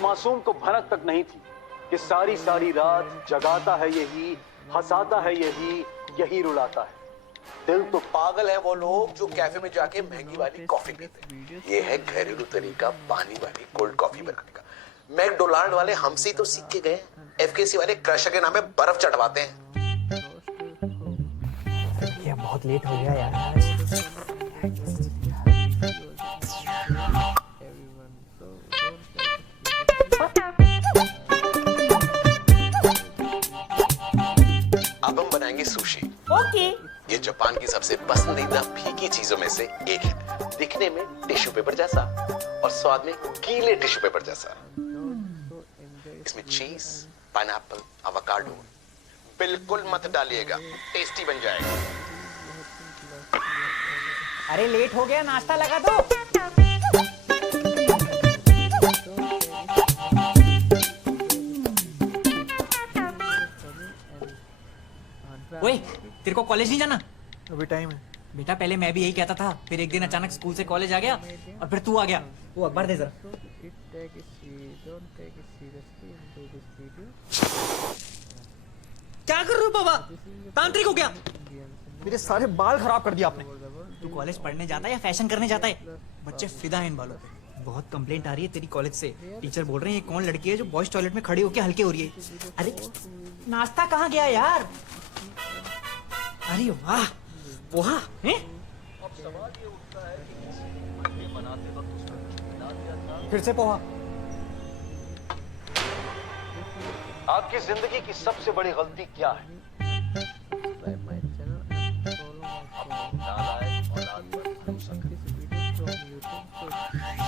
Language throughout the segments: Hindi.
उस मासूम को भनक तक नहीं थी कि सारी सारी रात जगाता है यही, हंसाता है यही, यही रुलाता है। दिल तो पागल है वो लोग जो कैफे में जाके महंगी वाली कॉफी पीते हैं। ये है घरेलू तरीका पानी वाली कोल्ड कॉफी बनाने का। मैकडोनाल्ड वाले हमसे तो सीख के गए, एफकेसी वाले क्रशर के नाम पे बर्फ चढ़वाते हैं। ये बहुत लेट हो गया यार आज। अब हम बनाएंगे सुशी। ओके। ये जापान की सबसे पसंदीदा फीकी चीजों में से एक है। दिखने में टिश्यू पेपर जैसा और स्वाद में गीले टिश्यू पेपर जैसा। इसमें चीज, पाइनएप्पल, एवोकाडो बिल्कुल मत डालिएगा, टेस्टी बन जाएगा। अरे लेट हो गया, नाश्ता लगा दो। ओए, तेरे को कॉलेज नहीं जाना? अभी टाइम है बेटा, पहले मैं भी यही कहता था, फिर एक दिन अचानक स्कूल से कॉलेज आ गया और फिर तू आ गया। वो अखबार दे जरा। क्या कर रहे हो बाबा? तांत्रिक हो गया? मेरे सारे बाल खराब कर दिया आपने। तू कॉलेज पढ़ने जाता है या फैशन करने जाता है? बच्चे फिदा हैं इन बालों पे। बहुत कंप्लेंट आ रही है तेरी कॉलेज से। टीचर बोल रहे हैं ये कौन लड़की है जो बॉयज टॉयलेट में खड़ी होकर हल्के हो रही है। अरे नाश्ता कहाँ गया यार? अरे वाह, पोहा हैं? फिर से पोहा। आपकी जिंदगी की सबसे बड़ी गलती क्या है?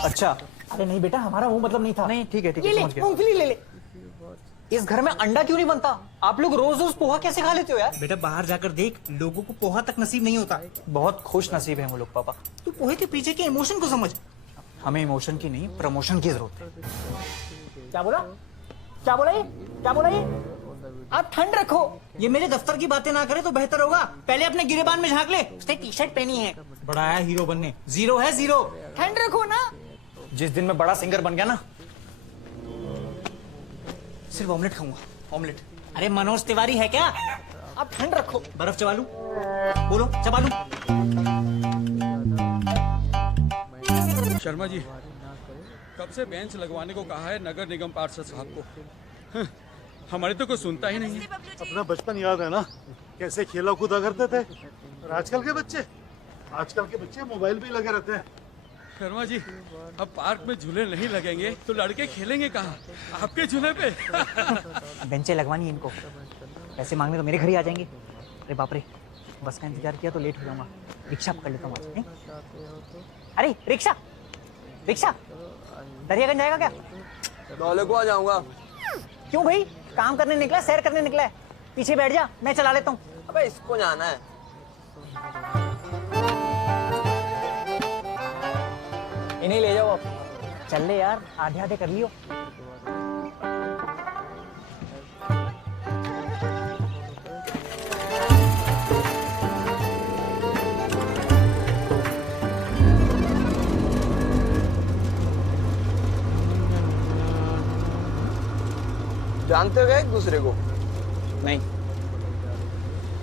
अच्छा, अरे नहीं बेटा, हमारा वो मतलब नहीं था। नहीं, ठीक है ये ले, समझ गया। मूंगफली ले ले। इस घर में अंडा क्यों नहीं बनता? आप लोग रोज रोज पोहा कैसे खा लेते हो यार? बेटा बाहर जाकर देख, लोगों को पोहा तक नसीब नहीं होता। बहुत खुश नसीब है वो लोग पापा। तू पोहे के पीछे के इमोशन को समझ। हमें इमोशन की नहीं, प्रमोशन की जरूरत है। क्या बोला? क्या बोला ये? क्या बोला ये? आप ठंड रखो। ये मेरे दफ्तर की बातें ना करे तो बेहतर होगा। पहले अपने गिरेबान में झांक ले। उसने टी शर्ट पहनी है। बड़ा आया हीरो बनने, जीरो है जीरो। ठंड रखो ना। जिस दिन मैं बड़ा सिंगर बन गया ना, सिर्फ ऑमलेट खाऊंगा, ऑमलेट। अरे मनोज तिवारी है क्या? आप ठंड रखो। बर्फ चबा लूं? बोलो, चबा लूं? शर्मा जी, कब से बेंच लगवाने को कहा है नगर निगम पार्षद साहब को। हमारे तो कोई सुनता ही नहीं है। अपना बचपन याद है ना, कैसे खेला कूदा करते थे। और आजकल के बच्चे मोबाइल पे लगे रहते हैं। शर्मा जी, अब पार्क में झूले नहीं लगेंगे तो लड़के खेलेंगे कहाँ? आपके झूले पे। बेंचें लगवानी है इनको। पैसे मांगने तो मेरे घर ही आ जाएंगे। अरे बाप रे, बस का इंतजार किया तो लेट हो जाऊंगा। रिक्शा पकड़ लेता हूँ आज। अरे रिक्शा, रिक्शा दरियागंज जाएगा क्या? दौले को आ जाऊंगा। क्यों भाई? काम करने निकला, सैर करने निकला है? पीछे बैठ जा, मैं चला लेता हूँ। अबे इसको जाना है। इन्हें ले जाओ आप। चल ले यार, आधे आधे कर लियो। जानते हो क्या एक दूसरे को? नहीं।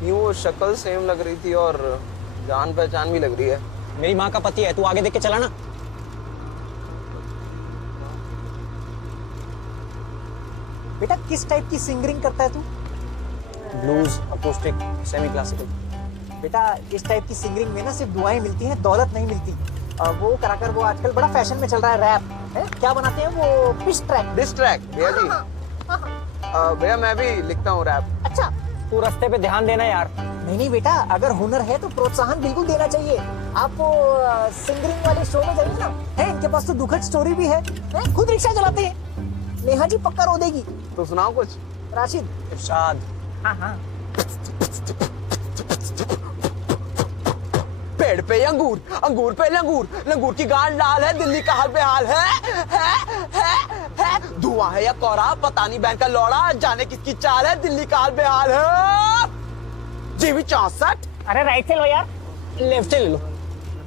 यूं वो शक्ल सेम लग रही थी और जान पहचान भी लग रही है। मेरी माँ का पति है, तू आगे देख के चला ना। बेटा किस टाइप की सिंगिंग करता है तू? Blues, acoustic, semi classical. बेटा इस टाइप की सिंगिंग में ना सिर्फ दुआएं मिलती हैं, दौलत नहीं मिलती। वो कराकर वो आजकल बड़ा फैशन में चल रहा है रैप है? क्या बनाते हैं वो? Pitch track. डिस ट्रैक भैया जी। भैया मैं भी लिखता हूँ रैप। अच्छा, तू रास्ते पे ध्यान देना यार। नहीं नहीं बेटा, अगर हुनर है तो प्रोत्साहन बिल्कुल देना चाहिए। आप वो सिंगिंग वाले शो में जाइए ना, है इनके पास तो दुखद स्टोरी भी है? खुद रिक्शा चलाते हैं। नेहा जी पक्का रो देगी। तो सुनाओ कुछ। राशिद। इरशाद। हाँ हाँ। पेड़ पे अंगूर, अंगूर पे लंगूर, लंगूर की गांड लाल है, दिल्ली का हाल बेहाल है। धुआं है या कोहरा, पता नहीं बहन का लौड़ा, जाने किसकी चाल है, दिल्ली का हाल बेहाल है। जीवी 64। अरे राइट से लो यार। लेफ्ट से ले लो।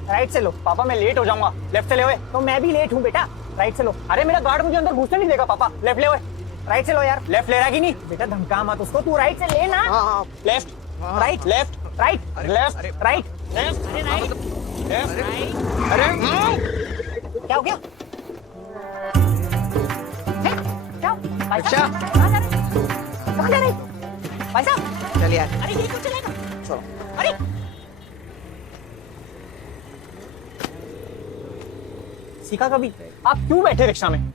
राइट से लो। पापा मैं लेट हो जाऊंगा। लेफ्ट से ले। तो मैं भी लेट हूँ बेटा। राइट से लो। अरे मेरा गार्ड मुझे अंदर घुसने नहीं देगा पापा। लेफ्ट ले ओए। राइट से लो यार। लेफ्ट ले रहा कि नहीं? बेटा धमका मत उसको, तू राइट से ले ना। हाँ left right left right left right left. अरे राइट लेफ्ट अरे क्या हो गया? क्या भाई साहब कहाँ जा रहे भाई साहब? चल यार। अरे ये क्यों चलेगा? चलो। अरे सीखा कभी? आप क्यों बैठे रिक्शा में?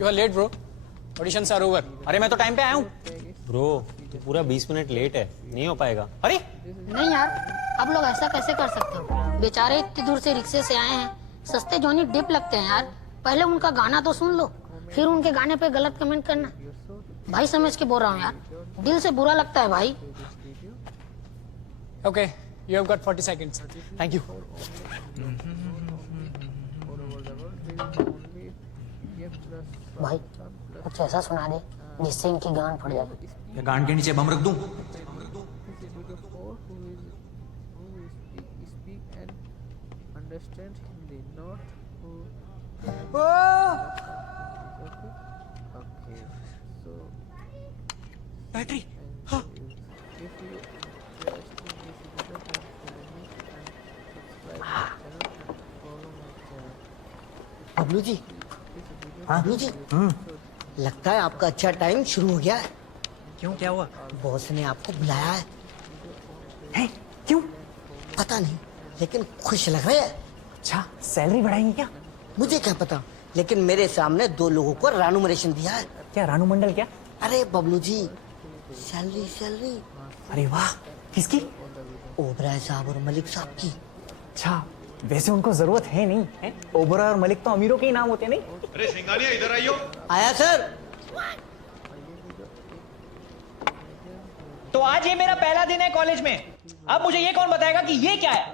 You are late, bro. Auditions are over. अरे मैं तो टाइम पे आया हूँ। ब्रो तू पूरा 20 मिनट लेट है, नहीं हो पाएगा। अरे नहीं यार, आप लोग ऐसा कैसे कर सकते हो? बेचारे इतनी दूर से रिक्शे से आए हैं, सस्ते जोनी डिप लगते हैं यार। पहले उनका गाना तो सुन लो, फिर उनके गाने पे गलत कमेंट करना। भाई समझ के बोल रहा हूँ यार, दिल से बुरा लगता है भाई। Okay, you have got 40 seconds. Thank you. भाई कुछ ऐसा सुना दे जिससे इनकी गान फट जाए। या गांड के नीचे बम रख दूं? बैटरी हाँ। बबलू जी, बबलू जी, लगता है आपका अच्छा टाइम शुरू हो गया है। क्यों क्या हुआ? बॉस ने आपको बुलाया है। हैं? क्यों? पता नहीं, लेकिन खुश लग रहे हैं। अच्छा सैलरी बढ़ाएंगे क्या? मुझे क्या पता, लेकिन मेरे सामने 2 लोगों को रानुमरेशन दिया है। क्या रानू मंडल क्या? अरे बबलू जी, सैलरी सैलरी। अरे वाह, किसकी? ओबराय साहब और मलिक साहब की। अच्छा वैसे उनको जरूरत है नहीं है? ओबरा और मलिक तो अमीरों के ही नाम होते नहीं। अरे सिंगानिया इधर आइयो। आया सर। तो आज ये मेरा पहला दिन है कॉलेज में। अब मुझे ये कौन बताएगा कि ये क्या है?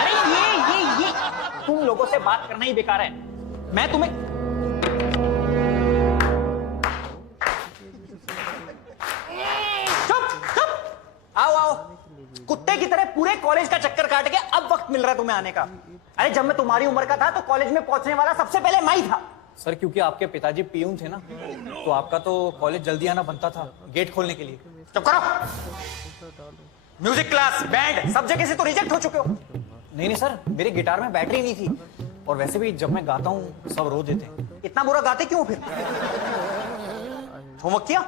अरे ये तुम लोगों से बात करना ही बेकार है। मैं तुम्हें चुप चुप आओ आओ। कुत्ते की तरह पूरे कॉलेज का चक्कर काट के अब वक्त मिल रहा है तुम्हें आने का। अरे जब मैं तुम्हारी उम्र का था तो कॉलेज में पहुंचने वाला सबसे पहले मैं ही था। सर क्योंकि आपके पिताजी पीयून थे ना, तो आपका तो कॉलेज जल्दी आना बनता था गेट खोलने के लिए। चुप करो। म्यूजिक क्लास बैंड सब जगह से तो रिजेक्ट हो चुके हो। नहीं सर, मेरे गिटार में बैटरी नहीं थी, और वैसे भी जब मैं गाता हूँ सब रो देते हैं। इतना बुरा गाते क्यों फिर? होमवर्क किया?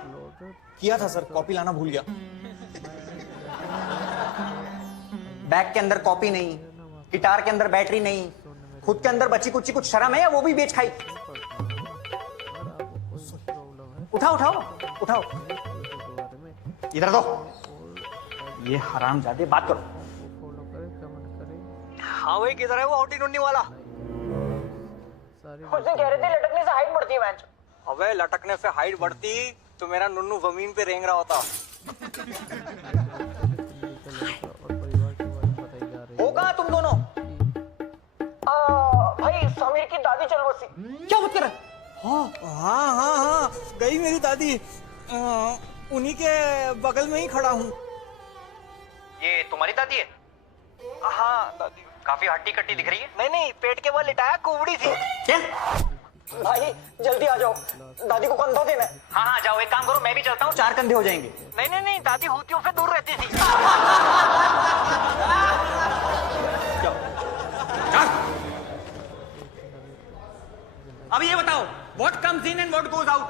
किया था सर, कॉपी लाना भूल गया। बैग के अंदर कॉपी नहीं, गिटार के अंदर बैटरी नहीं, खुद के अंदर बची कुछ शर्म है या वो भी बेच खाई? उठाओ उठाओ उठाओ, इधर दो। ये हरामजादे बात करो। हाँ वही किधर है वो औटी ढूंढने वाला? कुछ दिन कह रहे थे लटकने से हाइट बढ़ती है मैच। अबे लटकने से हाइट बढ़ती तो मेरा नुन्नू जमीन पे रेंग रहा होता। होगा तुम दोनों? भाई समीर की दादी चल बसी। क्या बात कर रहा है? हाँ गई मेरी दादी। उन्हीं के बगल में ही खड़ा हूँ। ये तुम्हारी दादी है? हाँ दादी। काफी हट्टी कट्टी दिख रही है। नहीं पेट के बल लिटाया कुबड़ी थी। क्या? भाई जल्दी आ जाओ, दादी को कंधा देना है। हाँ जाओ, एक काम करो मैं भी चलता हूँ, 4 कंधे हो जाएंगे। नहीं दादी होतियों से दूर रहती थी। अब ये बताओ, what comes in and what goes out?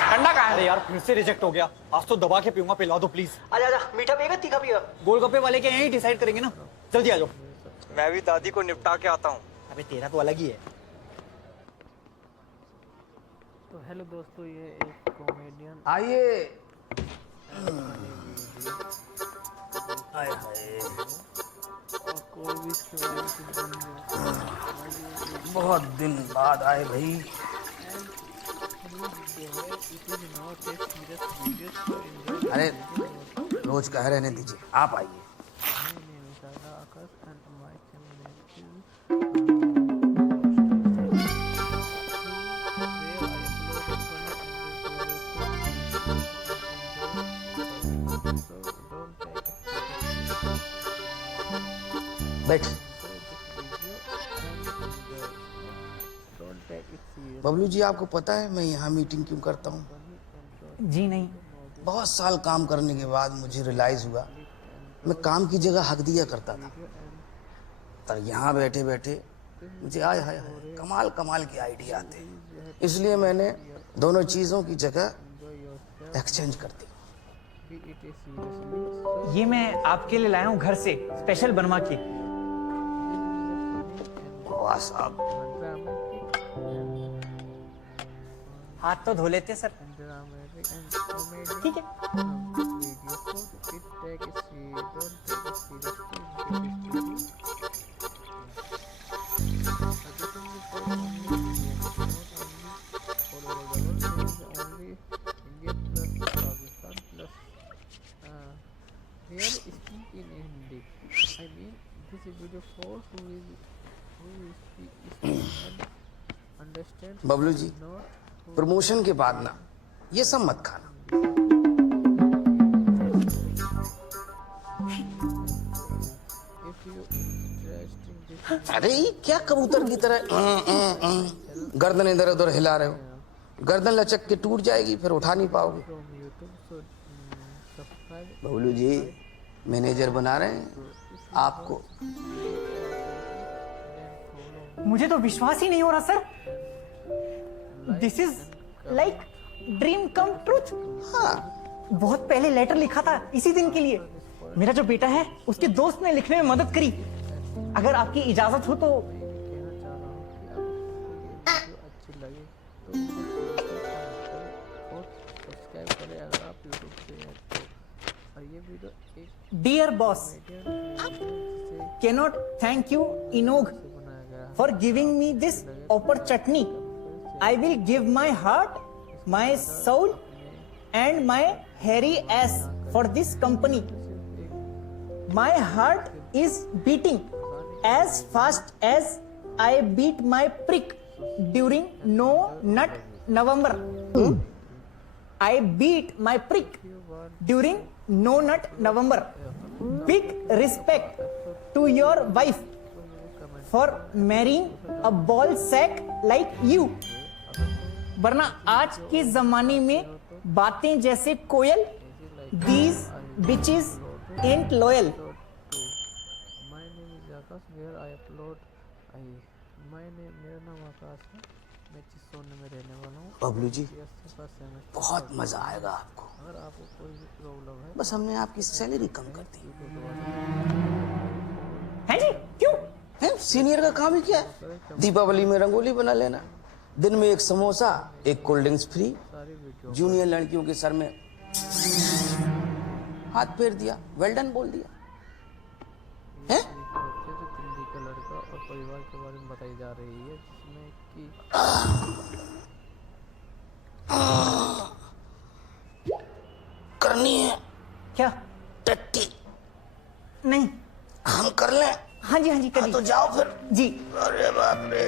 ठंडा कहाँ है? अरे यार फिर से रिजेक्ट हो गया। आज तो दबा के पीऊंगा, पिला दो प्लीज। आजा मीठा पिएगा तीखा पिएगा? गोलगप्पे वाले के यहीं डिसाइड करेंगे ना, जल्दी आ जाओ। मैं भी दादी को निपटा के आता हूँ। अबे तेरा तो अलग ही है। तो हेलो दोस्तों, ये एक कॉमेडियन आइए। कोई भी इसके बारे में कुछ नहीं। बहुत दिन बाद आए भाई। अरे रोज कह रहने दीजिए, आप आइए। बैठ। बबलू जी, आपको पता है मैं यहाँ मीटिंग क्यों करता हूँ? जी नहीं। बहुत साल काम करने के बाद मुझे रियलाइज हुआ मैं काम की जगह हक दिया करता था, पर यहाँ बैठे बैठे मुझे आय हाय हाय कमाल कमाल के आइडिया आते हैं, इसलिए मैंने दोनों चीज़ों की जगह एक्सचेंज कर दी। ये मैं आपके लिए लाया हूँ घर से स्पेशल बनवा के। वाह साहब। हाथ तो धो लेते सर। ठीक है। बबलू जी, प्रमोशन के बाद ना ये सब मत खाना। अरे ये क्या कबूतर की तरह गर्दन इधर उधर हिला रहे हो? गर्दन लचक के टूट जाएगी, फिर उठा नहीं पाओगे। बबलू जी मैनेजर बना रहे हैं आपको। मुझे तो विश्वास ही नहीं हो रहा sir. This is like dream come truth. हाँ, बहुत पहले लेटर लिखा था इसी दिन के लिए। मेरा जो बेटा है उसके दोस्त ने लिखने में मदद करी। अगर आपकी इजाजत हो तो dear boss, cannot thank you Inog for giving me this opportunity. I will give my heart, my soul and my hairy ass for this company. My heart is beating as fast as I beat my prick during No Nut November. I beat my prick during No Nut November. Big respect to your wife for marrying a ball sack like you. वरना आज के जमाने में बातें जैसे कोयल, these bitches ain't loyal. Bablu ji बहुत मजा आएगा आपको, बस हमने आपकी सैलरी कम कर दी है जी। क्यों? है सीनियर का काम ही क्या है? दीपावली में रंगोली बना लेना, दिन में एक समोसा एक कोल्ड ड्रिंक्स फ्री, जूनियर लड़कियों के सर में हाथ फेर दिया, वेल डन बोल दिया है? लड़का और परिवार के बारे में बताई जा रही है जिसमें कि करनी है क्या? टट्टी नहीं। हम कर लें? हाँ जी हाँ जी करिए। तो जाओ फिर जी। अरे बाप रे।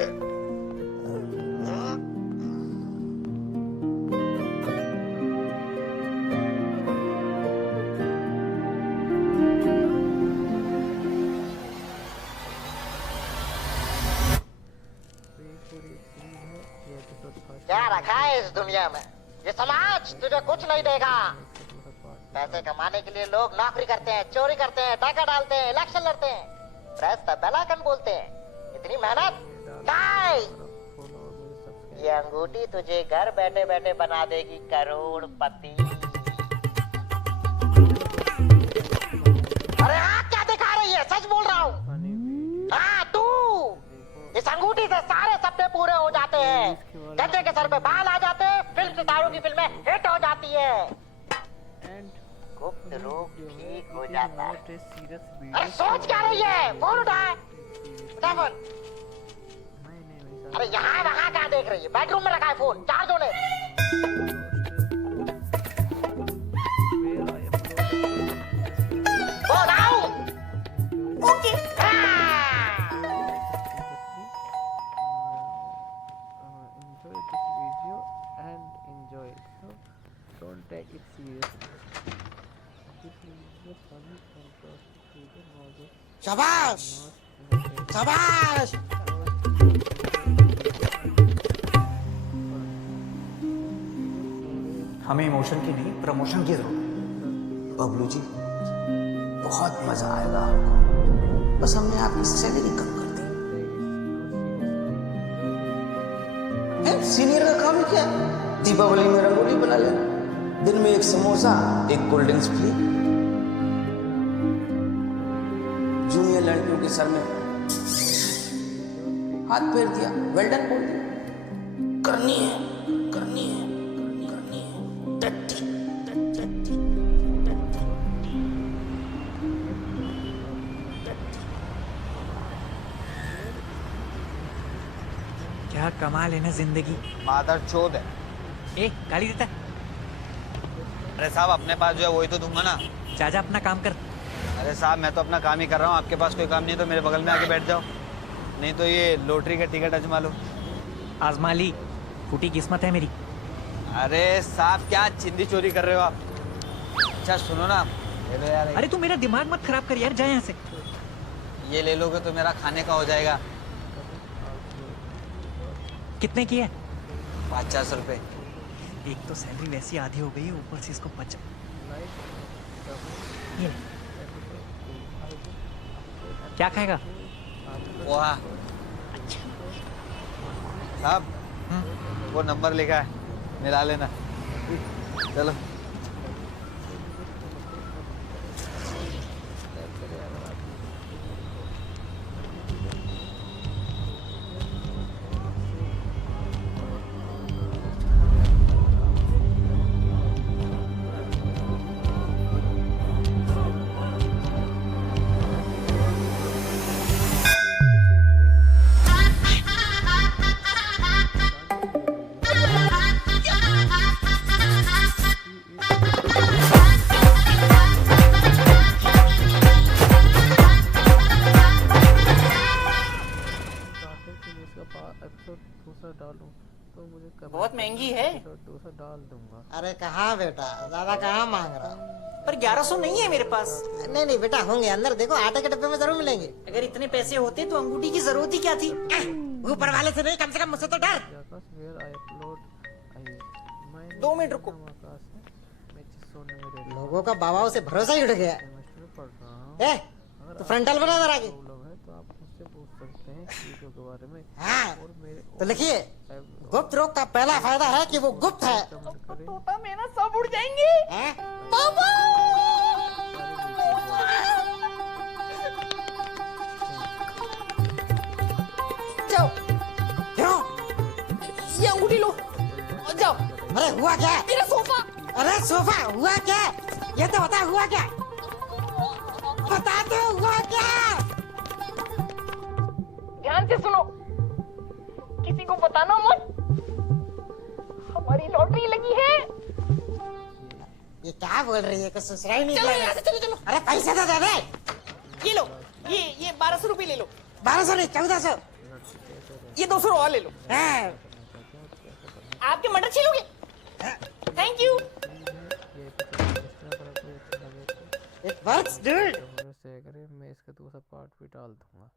क्या रखा है इस दुनिया में? ये समाज तुझे कुछ नहीं देगा। पैसे कमाने के लिए लोग नौकरी करते हैं, चोरी करते हैं, डाका डालते हैं, इलेक्शन लड़ते हैं, प्रेस द बेल आइकन बोलते हैं। इतनी मेहनत नहीं। ये अंगूठी तुझे घर बैठे बैठे बना देगी करोड़पति। अरे हाँ, क्या दिखा रही है? सच बोल रहा हूँ। हाँ तू, इस अंगूठी से सारे सपने पूरे हो जाते हैं। गंजे के सर पे बाल आ जाते हैं, फिल्म सितारों की फिल्में हिट हो जाती है, गुप्त रूप ठीक हो जाता है। अरे सोच क्या रही है? फोन उठाए। फोन। अरे यहाँ वहाँ कहाँ देख रही है? बेडरूम में रखा है फोन, चार्ज होने। फोन आओ। Okay. Don't take it seriously. This is just funny and शाबाश। शाबाश। हमें इमोशन की नहीं प्रमोशन की जरूरत है। बबलू जी बहुत मजा आएगा आपको, बस हमने आपकी सैलरी कम कर दी। सीनियर का काम क्या है? दीपावली में रंगोली बना लेना, दिन में एक समोसा एक कोल्ड ड्रिंक्स फ्री। जूनियर लड़कियों के सर में हाथ फेर दिया, वेल्डन बोल दिया। करनी है, करनी है, करनी है, टट्टी, टट्टी, क्या कमाल है ना जिंदगी। मादर चोद है। ए गाली देता है। अरे साहब अपने पास जो है वही तो दूंगा ना। चाचा अपना काम कर। अरे साहब मैं तो अपना काम ही कर रहा हूँ, आपके पास कोई काम नहीं है तो मेरे बगल में आके बैठ जाओ, नहीं तो ये लॉटरी का टिकट आजमा लो। आजमा ली, फूटी किस्मत है मेरी। अरे साहब क्या चिंदी चोरी कर रहे हो आप? अच्छा सुनो ना, ले लो यार। अरे तू मेरा दिमाग मत खराब कर यार, जा यहाँ से। ये ले लोगे तो मेरा खाने का हो जाएगा। कितने की है? 50 रुपए। एक तो सैलरी वैसी आधी हो गई, ऊपर से इसको 50। ये क्या खाएगा? पोहा। साहब वो नंबर लिखा है, मिला लेना। चलो बहुत महंगी है। डोसा डाल दूंगा। अरे कहाँ बेटा, ज्यादा कहाँ मांग रहा हूँ? पर 1100 नहीं है मेरे पास। नहीं नहीं बेटा होंगे, अंदर देखो आटे के डब्बे में जरूर मिलेंगे। अगर इतने पैसे होते तो अंगूठी की जरूरत ही क्या थी? ऊपर वाले से नहीं, कम से कम मुझसे तो डर। 2 मिनट रुको। लोगों का बाबाओं से भरोसा ही उठ गया। ए, तो फ्रंटल बना जरा आगे। हाँ, तो लिखिए गुप्त रोग का पहला फायदा है कि वो गुप्त है। तोता मेरा सब उड़ जाएंगे। पापा! जाओ, क्यों? ये अंगूठी लो, जाओ। अरे हुआ क्या? मेरा सोफा। अरे सोफा हुआ क्या? ये तो बता हुआ क्या? बता दो हुआ क्या? ध्यान से सुनो, किसी को बताना मत, हमारी लॉटरी लगी है। ये क्या बोल रही है? कुछ सुसरा ही नहीं। चलो यहाँ से, चलो चलो। अरे पैसे तो दे दे। ये लो, ये 1200 रुपए ले लो। 1200 नहीं 1400। ये 200 और ले लो। आपके मटर छीलोगे? Thank you. It works, dude. मैं इसका दूसरा पार्ट भी डाल दूंगा।